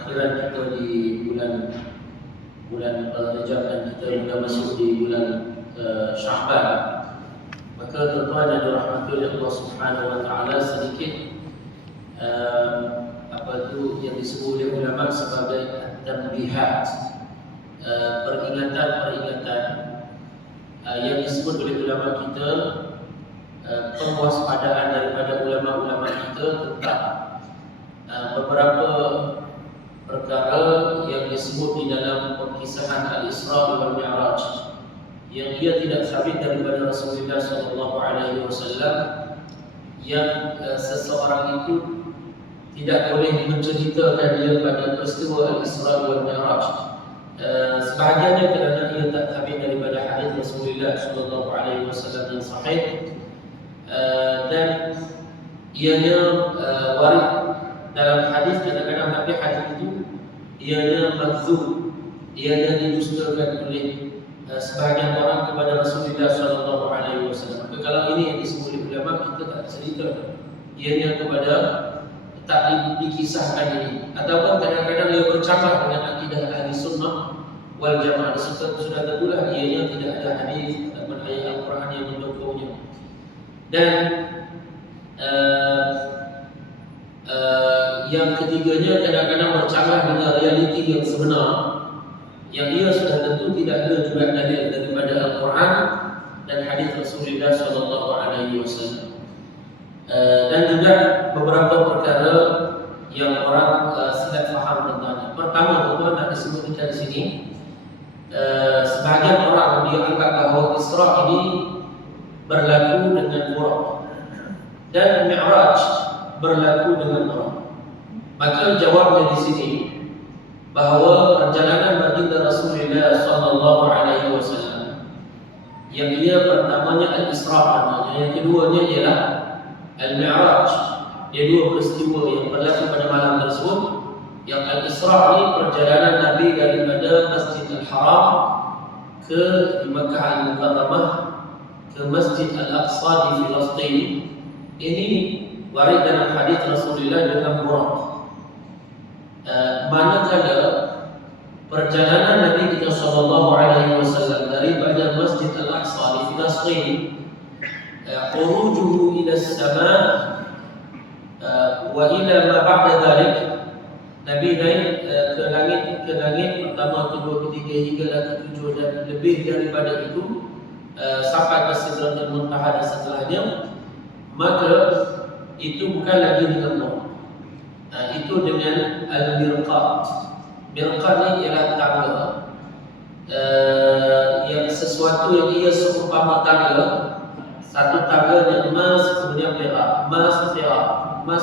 akhiran kita di bulan Rajab dan kita sudah masuk di bulan Sya'ban. Maka tuan-tuan dan dirahmati oleh Allah Subhanahu wa taala, sedikit yang disebut oleh ulama sebagai tanbihat, peringatan-peringatan yang disebut oleh ulama kita, pewaspadaan daripada ulama-ulama kita tentang beberapa perkara yang disebut di dalam perkisahan Al-Isra wal Mi'raj yang dia tidak sabit daripada Rasulullah SAW, yang seseorang itu tidak boleh menceritakan dia pada peristiwa Al-Isra wal Mi'raj. Sebahagiannya kerana ia tak sabit daripada hadis Rasulullah SAW yang sahih, dan ianya warid dalam hadis kadang-kadang, tapi hadis itu ianya makdzub, ianya didustakan oleh sebahagian orang kepada Rasulullah SAW. Maka kalau ini yang disebut oleh ulama, kita tak cerita ianya kepada, tak dikisahkan ini. Ataupun kadang-kadang ia bercampur dengan akidah ahli sunnah wal jamaah. Sudah tentulah ianya tidak ada hadis ataupun ayat Al-Quran yang mendukungnya. Dan yang ketiganya kadang-kadang bercanggah dengan realiti yang sebenar, yang ia sudah tentu tidak ada juga dalil daripada Al-Quran dan hadis Rasulullah SAW. Dan juga beberapa perkara yang orang silap faham tentangnya. Pertama, tuan-tuan, nak disebutkan di sini, sebahagian orang dia anggap bahawa Isra ini berlaku dengan Buraq dan Mi'raj berlaku dengan Buraq. Maka jawabnya di sini bahawa perjalanan baginda Rasulullah SAW yang dia pertamanya Al-Isra namanya, yang keduanya ialah Al-Mi'raj. Dia dua peristiwa yang berlaku pada malam tersebut. Yang Al-Isra ini perjalanan Nabi daripada Masjid Al-Haram ke Makkah Al-Mukarramah ke Masjid Al-Aqsa di Filistin. Ini warid dalam hadis Rasulullah dengan Buraq. Manakala perjalanan Nabi kita SAW daripada Masjid Al-Aqsa di Filistin, khurujuhu ila as-sama wa ila ma ba'da dhalik, Nabi naik ke langit pertama, kedua, ketiga hingga ke tujuh dan lebih daripada itu, sampai ke Sidratul Muntaha dan setelahnya. Maka itu bukan lagi dengan Nur, itu dengan Al-Mirqat. Mirqat ni ialah tangga, yang sesuatu yang ia seumpama tangga. Satu tangga yang emas, kemudian perak, emas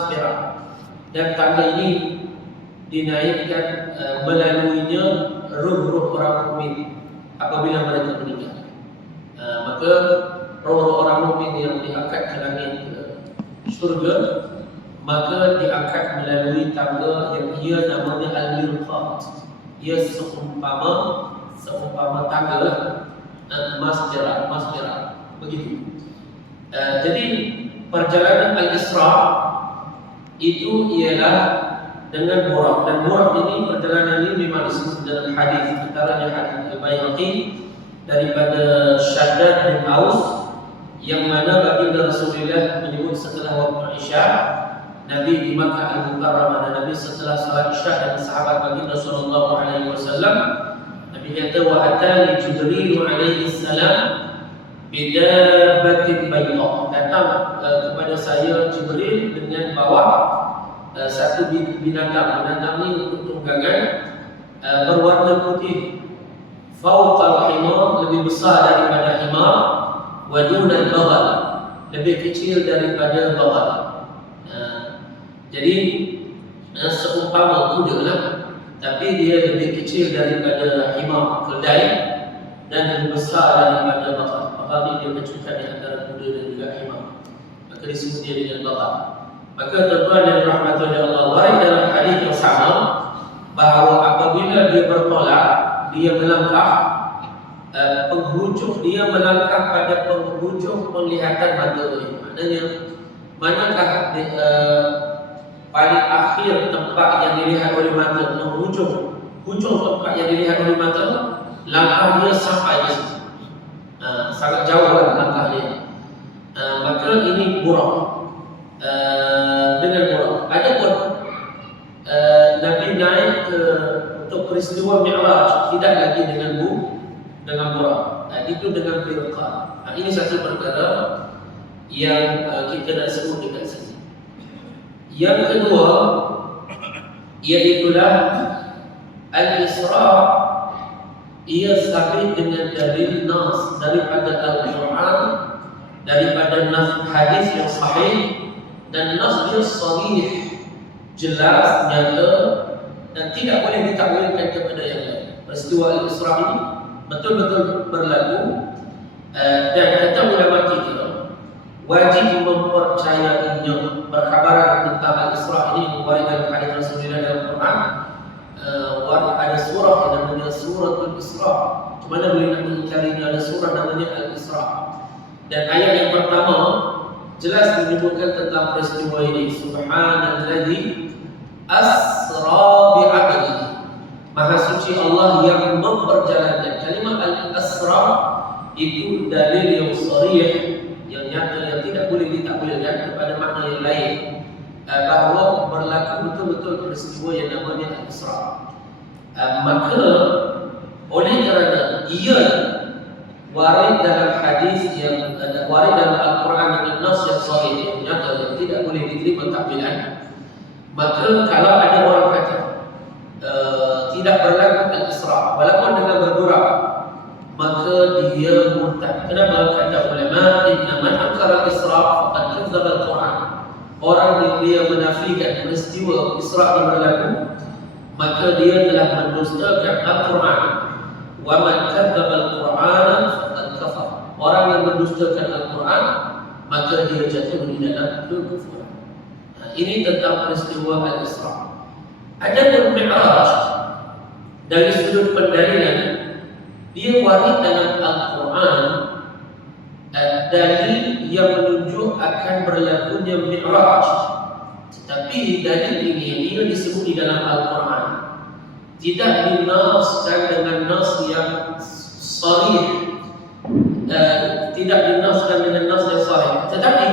perak, dan tangga ini dinaikkan melaluinya ruh-ruh orang mukmin apabila mereka meninggal. Maka roh-roh orang mukmin yang diangkat ke langit syurga, maka diangkat melalui tangga yang ia namanya Al-Mirqat. Ia seumpama tangga lah, emas perak, begitu. Jadi perjalanan Al-Isra itu ialah dengan Buraq, dan Buraq ini, perjalanan ini memang disebut dalam hadis, antaranya hadis Al-Baihaqi daripada Shaddad bin Aus, yang mana baginda Rasulullah menyebut setelah waktu Isya, Nabi di Makkah Al-Mukarramah, dan Nabi setelah salat Isya dengan sahabat baginda SAW, Nabi kata, wa atani Jibril alaihi salam bidabbatin bayda, datang kepada saya Jibril dengan bawa satu binatang ni untuk tunggangan, berwarna putih, fawqal himar, lebih besar daripada himar, wa dunal baghal, lebih kecil daripada baghal. Jadi seumpama kuda lah, tapi dia lebih kecil daripada himar, keldai, dan lebih besar daripada baghal. Baghal ni dia bercukat di antara kuda dan juga himar, maka disebut dia dengan baghal. Maka tuan-tuan yang dirahmati oleh Allah, warid dalam hadis yang sama bahawa apabila dia bertolak, dia melangkah, dia melangkah pada penghujung penglihatan mata dia. Maknanya manakah paling akhir tempat yang dilihat oleh mata, hujung tempat yang dilihat oleh mata, langkah dia sampai di situ. Sangat jauh langkah dia. Maka ini buraq. Dengan buraq. Adapun Nabi naik ke untuk peristiwa Mi'raj tidak lagi dengan buraq. Itu dengan firqah. Ini satu perkara yang kita nak sebut dekat sini. Yang kedua, iaitulah Al-Isra' ia sabit dengan dalil nas daripada Al-Quran, daripada nas hadis yang sahih, dan nas dia sahih, jelas, nyata, dan tidak boleh ditakwilkan kepada yang lain. Peristiwa Al-Isra' ini betul-betul berlaku, dan kata ulama kita wajib mempercayainya. Berkhabaran tentang Al-Isra' ini mewaris dalam hadis Rasulullah dalam Quran. Ada surah yang namanya Suratul Isra'. Macam mana boleh nak mengingkarinya? Ada surah namanya Al-Isra'. Dan ayat yang pertama jelas menyebutkan tentang peristiwa ini. Subhanalladzi asra bi'abdihi. Maha suci Allah yang memperjalankan. Kalimah Al-Asra itu dalil yang sharih, yang nyata, yang tidak boleh ditakwilkan kepada makna yang lain, bahawa berlaku betul-betul peristiwa yang namanya Al-Isra'. Maka oleh kerana ia warid dalam hadis yang warid dalam Al-Quran dengan nas yang sahih, yang nyata, yang tidak boleh diterima takwilan, maka kalau ada orang kata tidak berlaku Al-Isra' walaupun dengan bergurau, maka dia murtad. Kenapa? Kata ulama, inna man ankara Al-Isra' faqad kadzdzaba Al-Quran. Orang yang dia menafikan peristiwa Isra' yang berlaku, maka dia telah mendustakan Al-Quran. Wa man kadzdzaba Al-Quran faqad kafar. Orang yang mendustakan Al-Quran, maka dia jatuh di dalam kekufuran. Ini tentang peristiwa Al-Isra'. Adapun Mi'raj, dari sudut pendalilan, dia warid dalam Al-Quran dalil yang menunjuk akan berlakunya Mi'raj. Tetapi dalil ini dia disebut di dalam Al-Quran tidak dinaskan dengan nas yang sharih, tidak dinaskan dengan nas yang sharih. Tetapi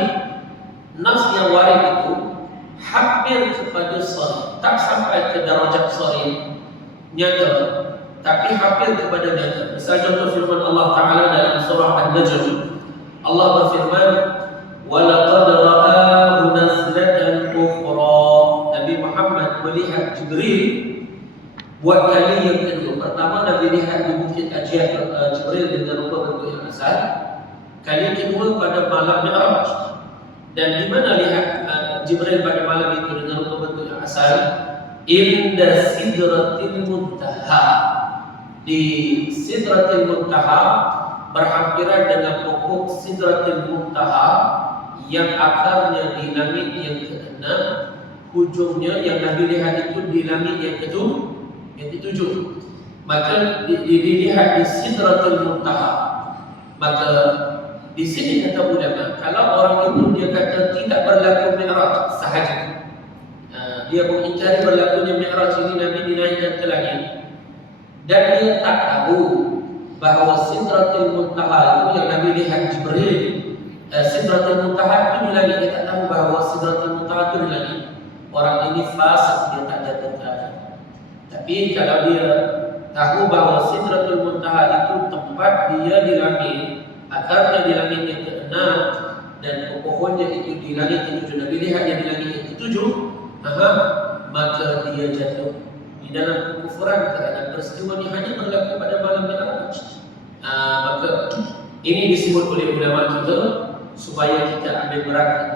nas yang warid itu hampir kepada sharih, tak sampai ke darajat sharih nyata, tapi hampir kepada nyata. Misal contoh firman Allah Ta'ala dalam surah An-Najm. Allah berfirman, وَلَقَدْ رَآهُ نَزْلَةً أُخْرَى. Nabi Muhammad melihat Jibril buat kali yang kedua. Pertama Nabi lihat di Bukit Ajiat Jibril dengan rupa bentuk yang asal. Kali kedua pada malam Mi'raj. Dan di mana lihat Jibril pada malam itu dengan rupa bentuk yang asal? Inda Sidratil Muntaha. Di Sidratil Muntaha, berhampiran dengan pokok Sidratil Muntaha yang akarnya di langit yang ke-6, hujungnya yang Nabi lihat itu di langit yang ke-7. Maka dilihat di Sidratil Muntaha. Maka di sini kata ulama, kalau orang itu dia kata tidak berlaku Mi'raj sahaja, dia mengingkari berlakunya Mi'raj ini, Nabi dinaikkan ke langit, dan dia tak tahu bahawa Sidratil Muntaha itu yang Nabi lihat Jibril, Sidratil Muntaha itu di langit, dia tak tahu bahawa Sidratil Muntaha itu di langit. Orang ini fasik, dia tak jatuh ke akal. Tapi kalau dia tahu bahawa Sidratul Muntaha itu tempat dia di langit, akarnya di langit yang ke-6, dan pohonnya itu di langit yang ke-7, Nabi lihat yang di langit yang ke-7, maka dia jatuh di dalam kekufuran kerana peristiwa ini hanya berlaku pada malam Mi'raj. Maka ini disebut oleh ulama kita supaya kita ambil berat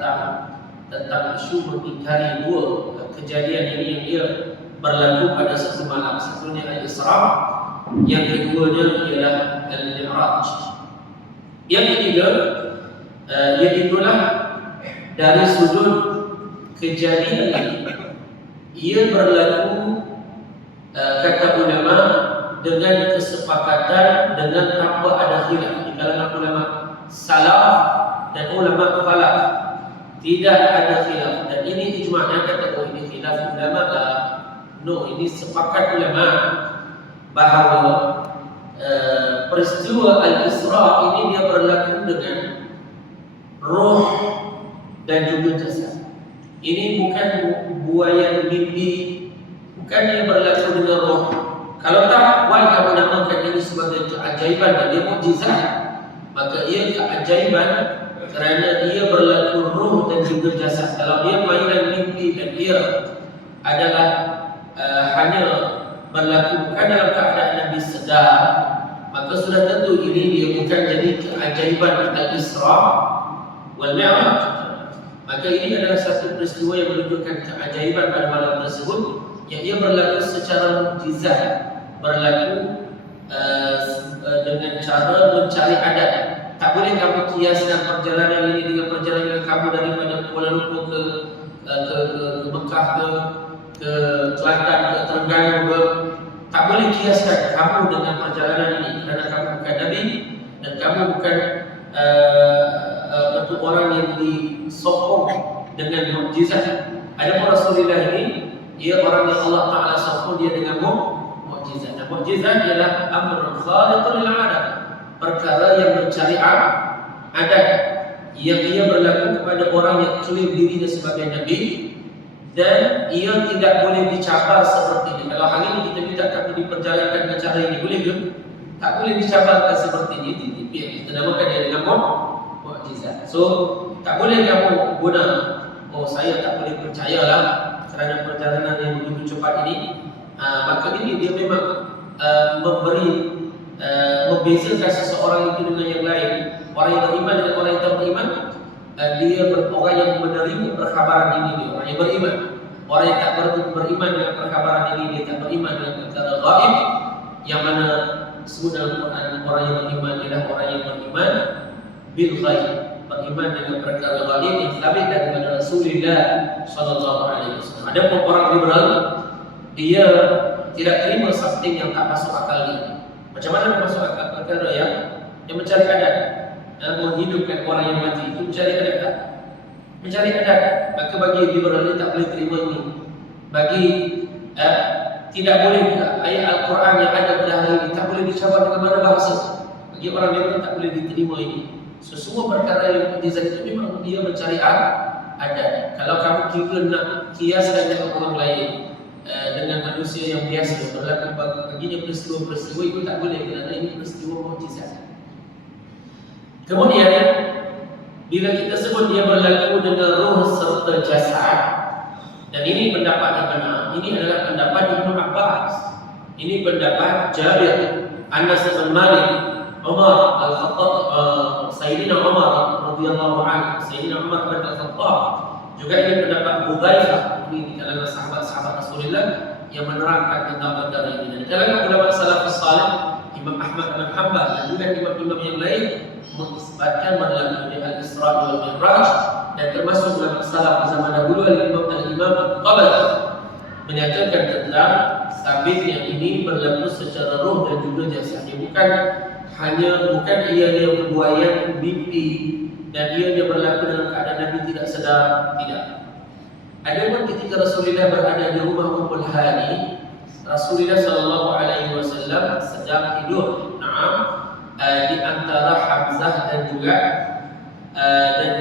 tentang isu mengingkari dua kejadian ini yang dia berlaku pada satu malam. Satunya Al-Isra', yang keduanya ialah Al-Mi'raj. Yang ketiga, iaitulah dari sudut kejadian ini, ia berlaku kata ulama dengan kesepakatan, dengan tanpa ada khilaf di kalangan ulama salaf dan ulama khalaf. Tidak ada khilaf, dan ini ijma'nya kata ulama. khilaf ulama lah. No, ini sepakat ulama bahawa peristiwa Al-Isra ini dia berlaku dengan roh dan juga jasad. Ini bukan buayan mimpi, bukan dia berlaku dengan roh. Kalau tak, why kamu namakan ini sebagai keajaiban dan dia mukjizat? Maka ia keajaiban kerana dia berlaku roh dan juga jasad. Kalau dia mainan mimpi dan dia adalah hanya berlaku bukan dalam keadaan Nabi sedar, maka sudah tentu ini dia bukan jadi keajaiban Al-Isra wal Mi'raj. Maka ini adalah satu peristiwa yang menunjukkan keajaiban pada malam tersebut, yang ia berlaku secara mukjizat, berlaku dengan cara mencari adat. Tak boleh kamu kiaskan perjalanan ini dengan perjalanan kamu daripada Kuala Lumpur ke Mekah, ke Kelantan, ke Terengganu ke. Tak boleh kiaskan kamu dengan perjalanan ini, kerana kamu bukan Nabi dan kamu bukan bentuk orang yang disokong dengan mukjizat. Adapun Rasulullah ini, ia orang yang Allah Ta'ala sokong dia dengan mukjizat. Dan mukjizat ialah amrun khariqun lil 'adat, perkara yang mencari adat, yang ia berlaku kepada orang yang klaim dirinya sebagai Nabi, dan ia tidak boleh dicabar seperti ini. Kalau hari ini kita minta kamu diperjalankan dengan cara ini, boleh ke? Tak boleh dicabarkan seperti ini. Kita namakan dia dengan mukjizat. So, tak boleh kamu guna, oh saya tak boleh percayalah kerana perjalanan yang begitu cepat ini. Maka ini dia memang membezakan seseorang itu dengan yang lain. Orang yang beriman dengan orang yang tak beriman, dia orang yang menerima perkhabaran ini dia orang yang beriman. Orang yang tak beriman dengan perkhabaran ini, dia tak beriman dengan perkara gaib, yang mana disebut dalam Quran orang yang beriman ialah orang yang beriman bil ghaib, beriman dengan perkara gaib yang sabit daripada Rasulullah sallallahu alaihi wasallam. Adapun orang liberal, dia tidak terima something yang tak masuk akal dia. Macam mana nak masuk akal perkara yang mencari adat, menghidupkan orang yang mati, itu mencari adat tak? Mencari adat. Maka bagi liberal ini tak boleh terima ini. Bagi tidak boleh ayat Al-Quran yang ada pada hari ini tak boleh dicabar dengan mana bahasa. Bagi orang liberal tak boleh diterima ini. So, semua perkara yang mukjizat itu memang dia mencari adat. Kalau kamu kira nak kiaskan dengan orang lain, dengan manusia yang biasa berlaku baginya peristiwa-peristiwa itu tak boleh, kerana ini peristiwa mukjizat. Kemudian bila kita sebut dia berlaku dengan roh serta jasad, dan ini pendapat yang benar, ini adalah pendapat Ibnu Abbas, ini pendapat Jabir, Anas bin Malik, Umar Al-Khattab, Sayyidina Umar radhiyallahu anhu, Sayyidina Umar bin Al-Khattab. Juga ini pendapat Hudzaifah, ini di kalangan sahabat-sahabat Rasulullah yang menerangkan tentang perkara ini. Dan di kalangan ulama salafus salih, Imam Ahmad bin Hanbal dan juga imam-imam yang lain mengisbatkan berlakunya Al-Isra wal Mi'raj, dan termasuk ulama salaf zaman dahulu Al-Imam Al-Tabari menyatakan tentang sabit yang ini berlaku secara roh dan juga jasad. Dia bukan ia buayan mimpi dan ia berlaku dalam keadaan Nabi tidak sedar, tidak. Adapun ketika Rasulullah berada di rumah Ummul Hani, Rasulullah sallallahu alaihi wasallam sedang tidur. Naam, di antara Hamzah dan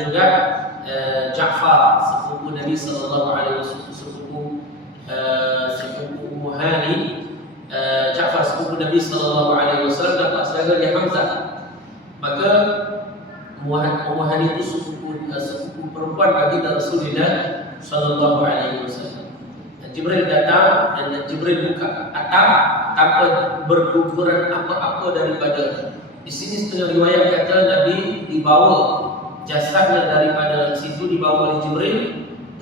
juga Ja'far, sepupu Nabi sallallahu alaihi wasallam, sepupu Ummu Hani. Ja'far sepupu Nabi sallallahu alaihi wasallam dapat saudara dia Hamzah. Maka Ummu Hani itu sepupu perempuan bagi Rasulullah sallallahu alaihi wasallam. Jibril datang dan Jibril buka atap tanpa berguguran apa-apa daripada. Di sini setengah riwayat kata Nabi dibawa jasadnya daripada situ, dibawa oleh Jibril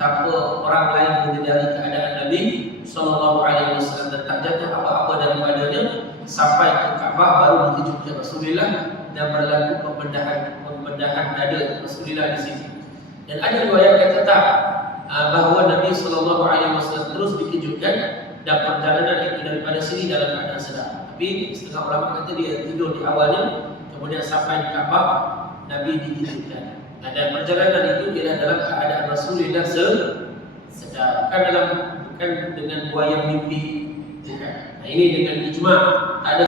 tanpa orang lain menyedari keadaan Nabi sallallahu alaihi wasallam, dan tak jatuh apa-apa daripadanya sampai ke Kaabah. Baru dikejutkan Rasulullah dan berlaku pembedahan dada Rasulullah di sini. Dan ada riwayat kata tak bahawa Nabi sallallahu alaihi wasallam terus dikejutkan dan perjalanan itu daripada sini dalam keadaan sedar. Tapi setengah ulama kata dia tidur di awalnya, kemudian sampai di Kaabah Nabi dikejutkan. Dan perjalanan itu ialah dalam keadaan Rasulullah secara bukan dengan buaya mimpi, bukan. Nah, ini dengan ijma ada